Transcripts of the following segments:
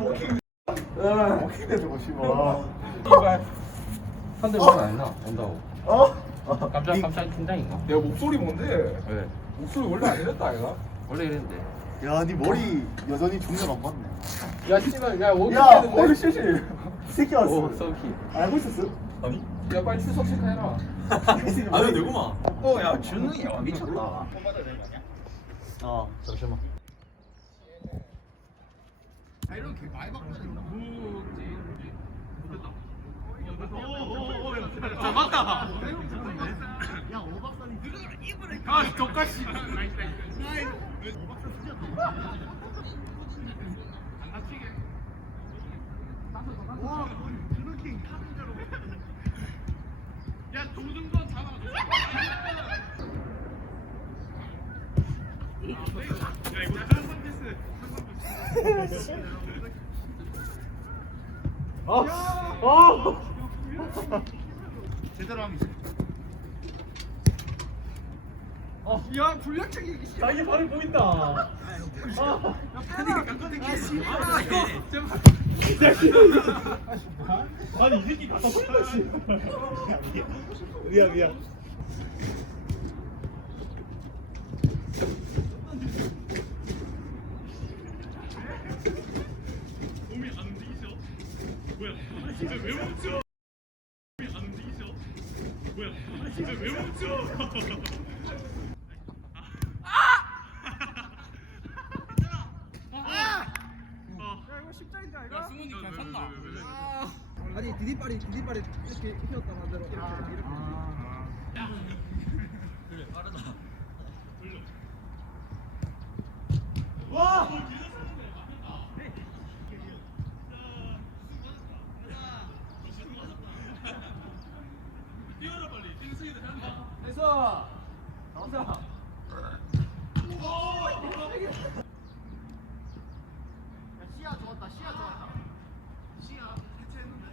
먹히네 저거 씨발. 한대 안 했나? 온다고. 깜짝 팀장인가? 내가 목소리 뭔데? 왜? 목소리 원래 안 이랬다 아이가? 원래 이랬는데. 야, 네 머리 여전히 중년 안 맞네. 야 씨발 야 어디 야, 있는데? 머리 실실. 이 새끼 왔어. 오, 서키. 알고 있었어? 아니? 야 빨리 출석 체크해라. 이 새끼 아니 머리- 되구만. 야 준웅이 야 미쳤다. 잠시만. 자 맞다. 아 똑같이. 야 조준건 잡아. 야 이거 한번 패스. 제대로 하면 있어. 야 불량책이 나 이게 발을 보인다. 아니 이 새끼 갖다 버린다 씨. 미안. 몸이 안 움직이셔? 뭐야? 진짜 왜 멈춰? 몸이 안 움직이셔? 뭐야? 진짜 왜 멈춰? 야 이거 십자인지 알까? 야 승훈이 괜찮나? 아니 디디빨이 이렇게 휘었다 만들어 이렇게. 그래 빠르다. 돌려. 와! 뛰어라 빨리. 땡승이들 한다. 됐어. 나온다. 시야 좋았다. 시야 해체했는데.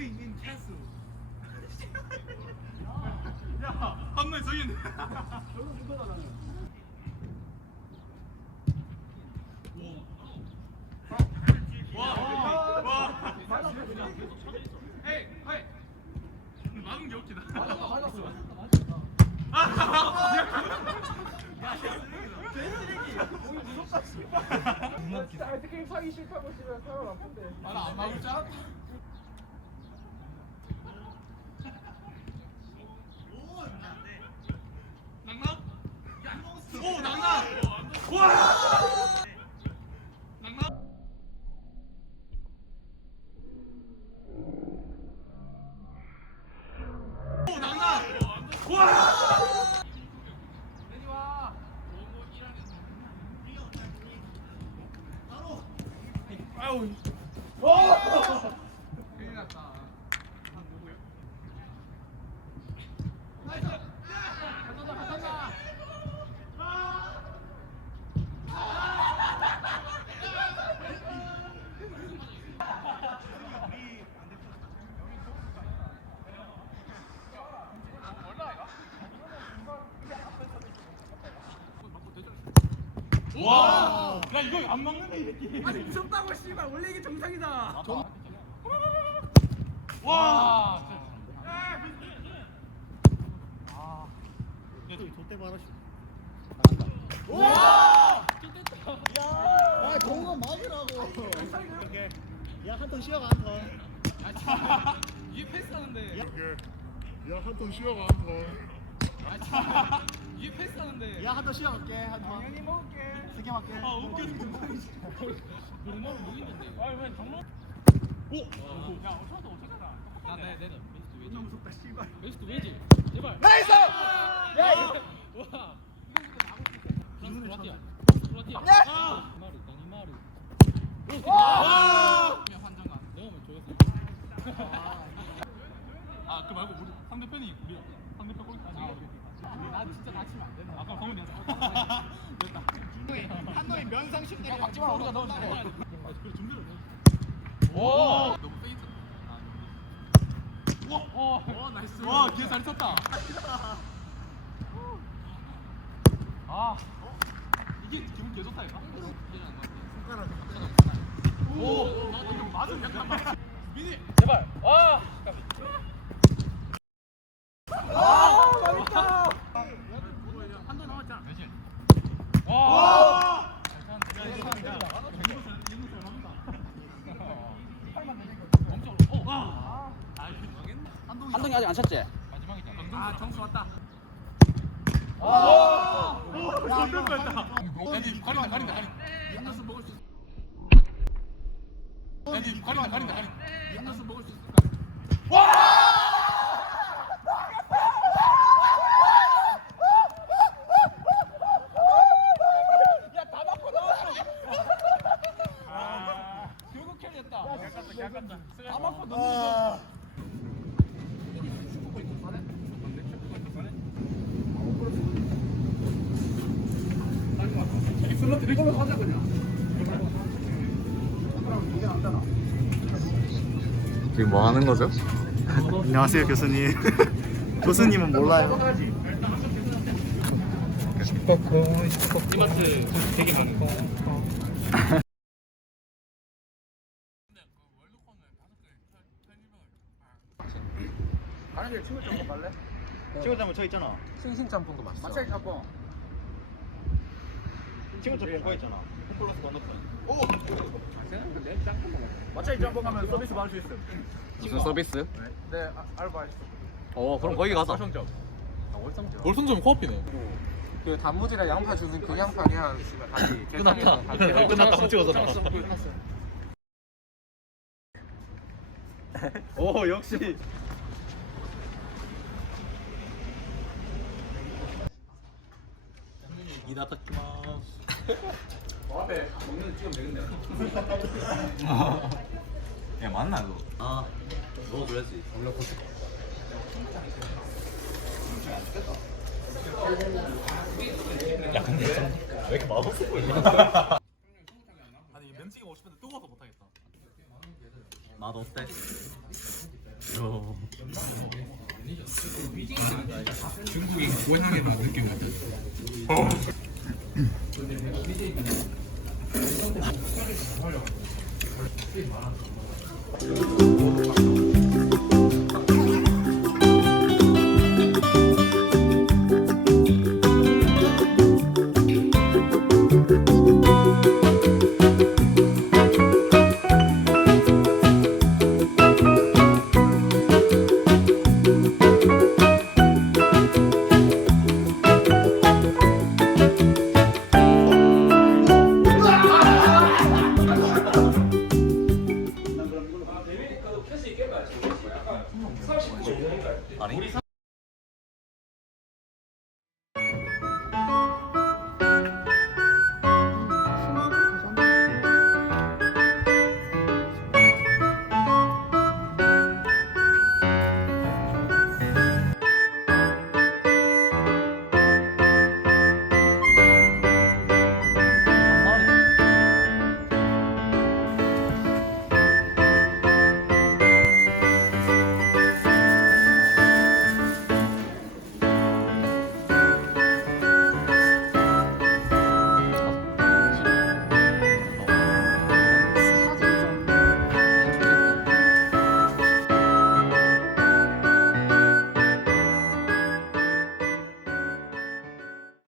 인 캐스. 야 한번에 저기 있네. 저거 누구다 나는. 와. 헤이, 헤이. 막은 게 웃기다. 맞았어. 진짜 아이스크림 사기 싫다고 씨발 사람 아픈데. 나안 막을 줄 알았다. 낙낙? 오 낙낙! 와! 낙낙? 오 낙낙! 와! 내리 와. 아우. 큰일 났다. 와! 야 이거 안 먹는데 이 새끼. 아니 무섭다고 씨발 원래 이게 정상이다. 와! 좆대 말하시. 와! 야, 동건 맞으라고. 야, 한 통 쉬어가 한 통. 이게 패스하는데. 야, 한 통 쉬어가 한 통. 이게 패스하는데. 야, 한 통 쉬어갈게 한 통. 당연히 먹을게. 세개 맞게. 아 웃겨. 정말 뭐 있는데. 아니 왜 정말? 오. 야 어쩌다. 나내 내는 웨스트 웨지. 무섭다 씨발. 웨스트 웨지. 제발. 나이스! 야! 와. 프랑스 크로아티아. 크로아티아. 야! 아. 다니마르. 와! 환정아. 내가 뭐 저였어. 아, 그 말고 우리 상대편이 우리야. 상대편 골. 나 진짜 다치면 안 된다. 아까 성훈이 됐다. 한동이 면상 심리를 박지만 우리가 넣었는데. 그래 준비를 해. 오! 너무 페이트. 와, 나이스. 와, 기회 잘 쳤다. 아, 이게 기분 개 좋다 이거. 제발. 아. 한동이 아직 안 찼지? 아, 정수 왔다. 가린다. 양념수 먹을 수 있어. 가린다. 양념수 먹을 수 있을까? 야, 다 맞고 나왔어. 결국 캐리했다. 다 맞고 넣는 이걸로 하자 그냥. 지금 뭐 하는 거죠? 안녕하세요 교수님. 교수님은 몰라요. 이마트 되게 많은 거. 아니 친구 짬뽕 갈래? 친구 짬뽕 저 있잖아. 싱싱 짬뽕도 맛있어. 마찰 짬뽕. 친구 짬뽕 거 있잖아. 홈플러스 건너편. 마찰 짬뽕 하면 서비스 받을 수 있어. 무슨 서비스? 네 알바했어. 그럼 거기 가서. 월성점 코앞이네. 그 단무지랑 양파 주는 그 양파냐? 다시 끝났다. 찍어서 나와. 오 역시. 앞에 먹는 찍으면 되겠네. 야 맞나 이거? 아 먹어줘야지. 야 근데 왜 이렇게 맛없어 보이냐? 아니 면치기 먹고 싶은데 뜨거워서 못하겠다. 맛 어때? 중국이 고향의 맛 느끼거든.